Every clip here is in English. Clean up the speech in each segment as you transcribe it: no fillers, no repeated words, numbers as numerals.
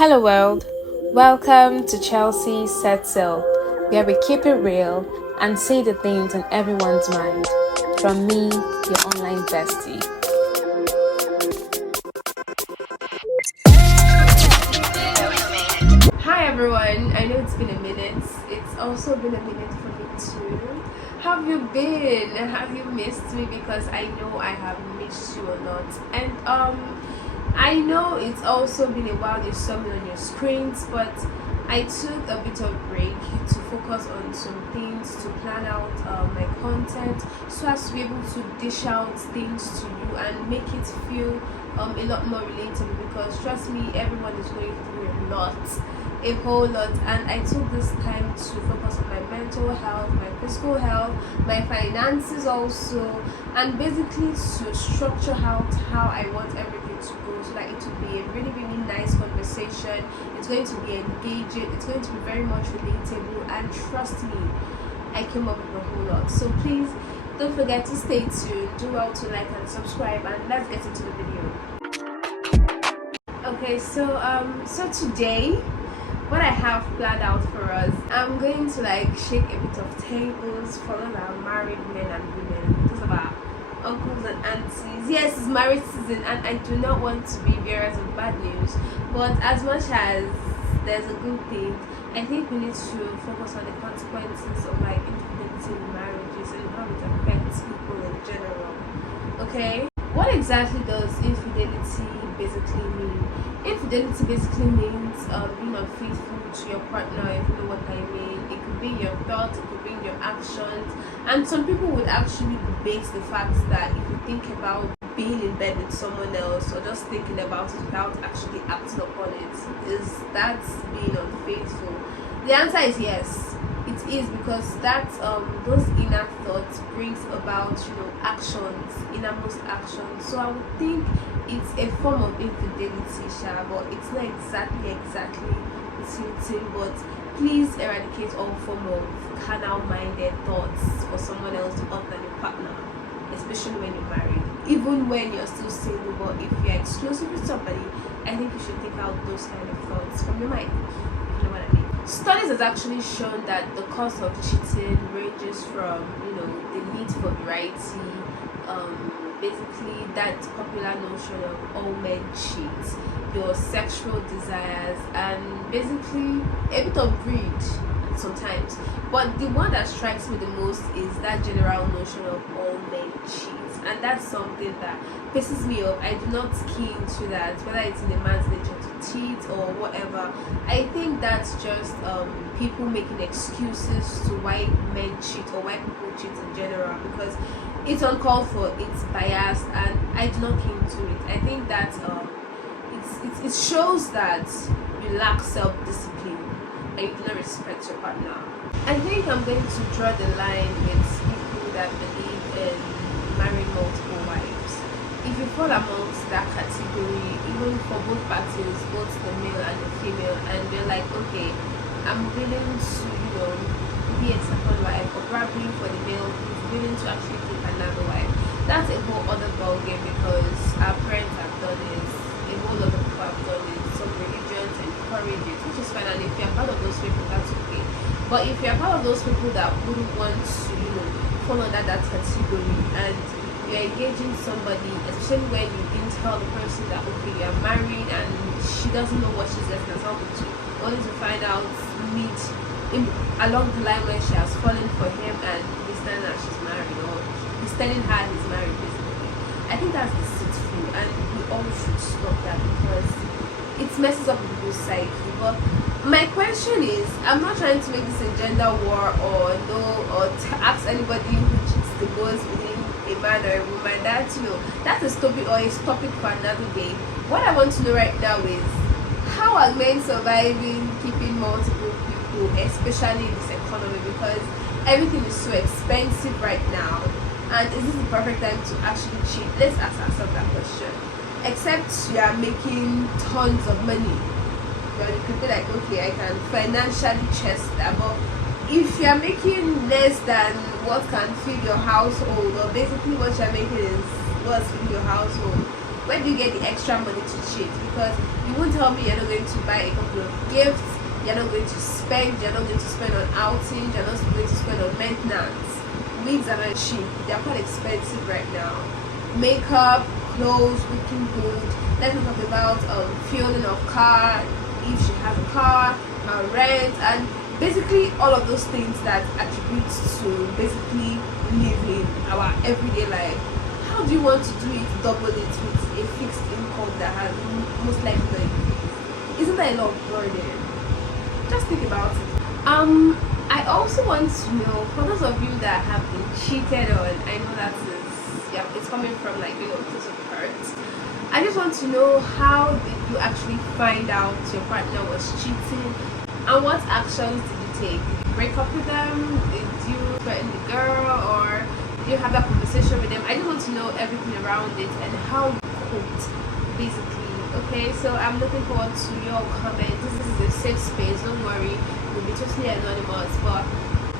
Hello, world. Welcome to Chelsea Set Sail, where we keep it real and say the things on everyone's mind. From me, your online bestie. Hi everyone, I know it's been a minute. It's also been a minute for me too. How have you been? Have you missed me? Because I know I have missed you a lot. And I know it's also been a while you saw me on your screens, but I took a bit of break to focus on some things, to plan out my content so as to be able to dish out things to you and make it feel a lot more relatable, because trust me, everyone is going through a whole lot, and I took this time to focus on my mental health, my physical health, my finances also, and basically to structure out how I want everything to go so that it will be a really nice conversation. It's going to be engaging, it's going to be very much relatable, and trust me, I came up with a whole lot. So please don't forget to stay tuned, do well to like and subscribe, and let's get into the video. Okay, so today what I have planned out for us, I'm going to shake a bit of tables for all our married men and women, those of our uncles and aunties. Yes, it's marriage season, and I do not want to be bearers of bad news, but as much as there's a good thing, I think we need to focus on the consequences of infidelity in marriages and how it affects people in general. Okay, what exactly does infidelity basically mean? Infidelity basically means being unfaithful to your partner, if you know what I mean. It could be your thoughts, it could be your actions, and some people would actually debate the fact that if you think about being in bed with someone else or just thinking about it without actually acting upon it, is that being unfaithful? The answer is yes, it is, because that those inner thoughts brings about actions, innermost actions. So I would think it's a form of infidelity, Sha, but it's not exactly cheating. But please eradicate all form of carnal minded thoughts for someone else other than your partner, especially when you're married. Even when you're still single, but if you're exclusive with somebody, I think you should take out those kind of thoughts from your mind. You know what I mean? Studies has actually shown that the cause of cheating ranges from the need for variety, basically that popular notion of all men cheat, your sexual desires, and basically a bit of greed sometimes. But the one that strikes me the most is that general notion of all men cheat, and that's something that pisses me off. I do not key into that, whether it's in a man's nature to cheat or whatever. I think that's just people making excuses to why men cheat or why people cheat in general, because it's uncalled for, it's biased, and I do not key into it. I think that it shows that you lack self-discipline and you do not respect your partner. I think I'm going to draw the line with people that believe in marrying multiple wives. If you fall amongst that category, even for both parties, both the male and the female, and they're like, okay, I'm willing to be a second wife, or probably for the male who's willing to actually take another wife, that's a whole other ballgame, because our parents have done it, a whole lot of people have done it, some religions encourage it, which is fine, and if you're part of those people, that's okay. But if you're part of those people that wouldn't want to fall under that category, and you're engaging somebody, especially when you didn't tell the person that okay, you're married, and she doesn't know what she's getting herself into, only to find out along the line when she has fallen for him and he's telling her she's married, or he's telling her he's married, basically. I think that's deceitful, and we all should stop that, because it messes up people's psyche. But my question is, I'm not trying to make this a gender war or ask anybody who cheats the most within a man or a woman. That's that's a topic for another day. What I want to know right now is, how are men surviving keeping multiple people, especially in this economy, because everything is so expensive right now? And is this the perfect time to actually cheat? Let's ask ourselves that question. Except you are making tons of money, but you could be like, okay, I can financially chest that. But if you are making less than what can feed your household, or basically what you're making is what's feeding your household, where do you get the extra money to cheat? Because you won't tell me you're not going to buy a couple of gifts, you're not going to spend, you're not going to spend on outings, you're not going to spend on maintenance. Wigs are not cheap, they're quite expensive right now. Makeup, clothes, looking good. Let's not talk about fueling of car, if she has a car, her rent, and basically all of those things that attributes to basically living our everyday life. How do you want to do it, double it with a fixed income that has most likely not increased? Isn't that a lot of burden? Just think about it. I also want to know, for those of you that have been cheated on, I know that is, yeah, it's coming from like, you know, place of hurt. I just want to know, how did you actually find out your partner was cheating, and what actions did you take? Did you break up with them? Did you threaten the girl, or did you have that conversation with them? I just want to know everything around it and how you coped, basically. Okay, so I'm looking forward to your comments. This is a safe space, don't worry, we'll be totally anonymous, but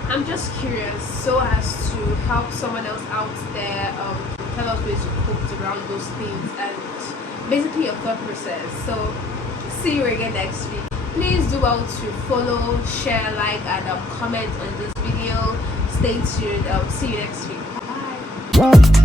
I'm just curious so as to help someone else out there, tell us ways you coped around those things and basically your thought process. So see you again next week. Please do well to follow, share, like, and comment on this video. Stay tuned. See you next week. Bye.